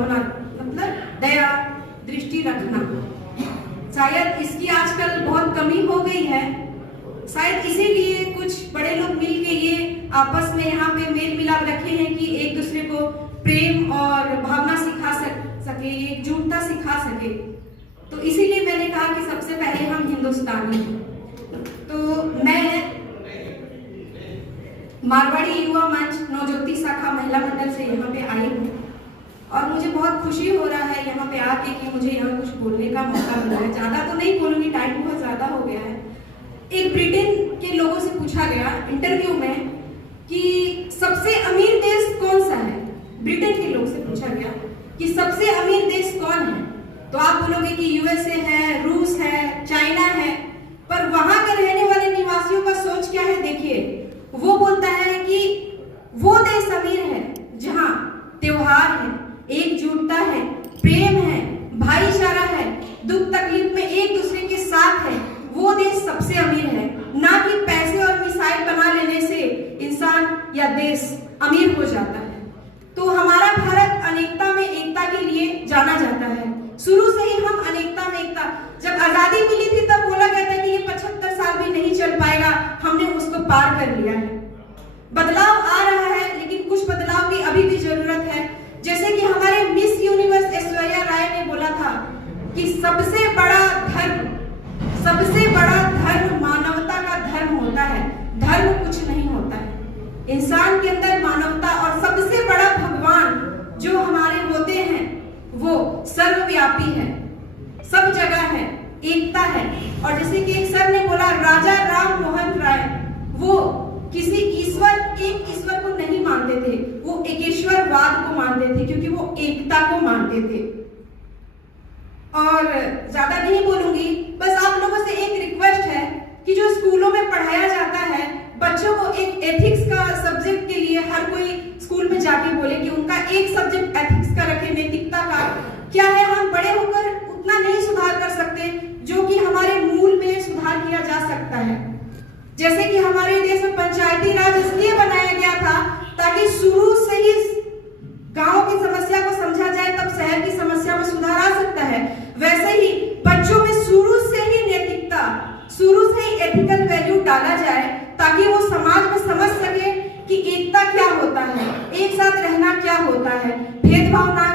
होना, मतलब दया दृष्टि रखना। शायद इसकी आजकल बहुत कमी हो गई है। शायद इसीलिए कुछ बड़े लोग मिल के ये आपस में यहाँ पे मेल मिलाप रखे हैं कि एक दूसरे को प्रेम और भावना सिखा सके, एकजुटता सिखा सके। तो इसीलिए मैंने कहा कि सबसे पहले हम हिंदुस्तानी हैं। तो मैं मारवाड़ी युवा मंच नवज्योति शाखा महिला मंडल से यहाँ पे आई हूँ और मुझे बहुत खुशी हो रहा है यहाँ पे आके कि मुझे यहाँ कुछ बोलने का मौका मिला है। ज़्यादा तो नहीं बोलूँगी, टाइम बहुत ज़्यादा हो गया है। एक ब्रिटेन के लोगों से पूछा गया इंटरव्यू में कि सबसे अमीर देश कौन सा है। ब्रिटेन के लोग से पूछा गया कि सबसे अमीर देश कौन है, तो आप बोलोगे कि यूएसए है, रूस है, चाइना है, पर वहां के रहने वाले निवासियों का सोच क्या है देखिए। वो बोलता है कि वो देश अमीर है जहां त्योहार है, एकजुटता है, प्रेम है, भाईचारा है, दुख तकलीफ में एक दूसरे के साथ है, वो देश सबसे अमीर है। ना कि पैसे और मिसाइल बना लेने से इंसान या देश अमीर हो जाता है। तो हमारा भारत अनेकता में एकता के लिए जाना जाता है। शुरू से ही हम अनेकता में एकता, जब आजादी मिली थी तब बोला गया था कि ये 75 साल भी नहीं चल पाएगा, हमने उसको पार कर लिया है। बदलाव आ रहा है, लेकिन कुछ बदलाव की अभी भी जरूरत है। जैसे कि हमारे मिस यूनिवर्स ऐश्वर्या राय ने बोला था कि सबसे बड़ा धर्म मानवता का धर्म होता है, धर्म कुछ नहीं होता है। इंसान के अंदर मानवता, और सबसे बड़ा भगवान जो हमारे होते हैं वो सर्वव्यापी है, सब जगह है, एकता है। और जैसे कि एक सर ने बोला, राजा राम मोहन राय वो किसी एक ईश्वर को नहीं मानते थे, वो एकेश्वरवाद को मानते थे, क्योंकि वो एकता को मानते थे। और ज्यादा नहीं बोलूंगी, बस आप लोगों से एक रिक्वेस्ट है कि जो स्कूलों में पढ़ाया जाता है, बच्चों को एक एथिक्स का सब्जेक्ट के लिए हर कोई स्कूल में जाके बोले कि उनका एक सब्जेक्ट एथिक्स का रखे, नैतिकता का। क्या है, हम बड़े होकर उतना नहीं सुधार कर सकते जो कि हमारे मूल में सुधार किया जा सकता है। जैसे कि हमारे देश में पंचायती राज इसलिए बनाया गया था ताकि शुरू से ही गांव की समस्या को समझा जाए, तब शहर की समस्या में सुधार आ सकता है। वैसे ही बच्चों में शुरू से ही नैतिकता, शुरू से ही एथिकल वैल्यू डाला जाए ताकि वो समाज में समझ सके कि एकता क्या होता है, एक साथ रहना क्या होता है, भेदभाव ना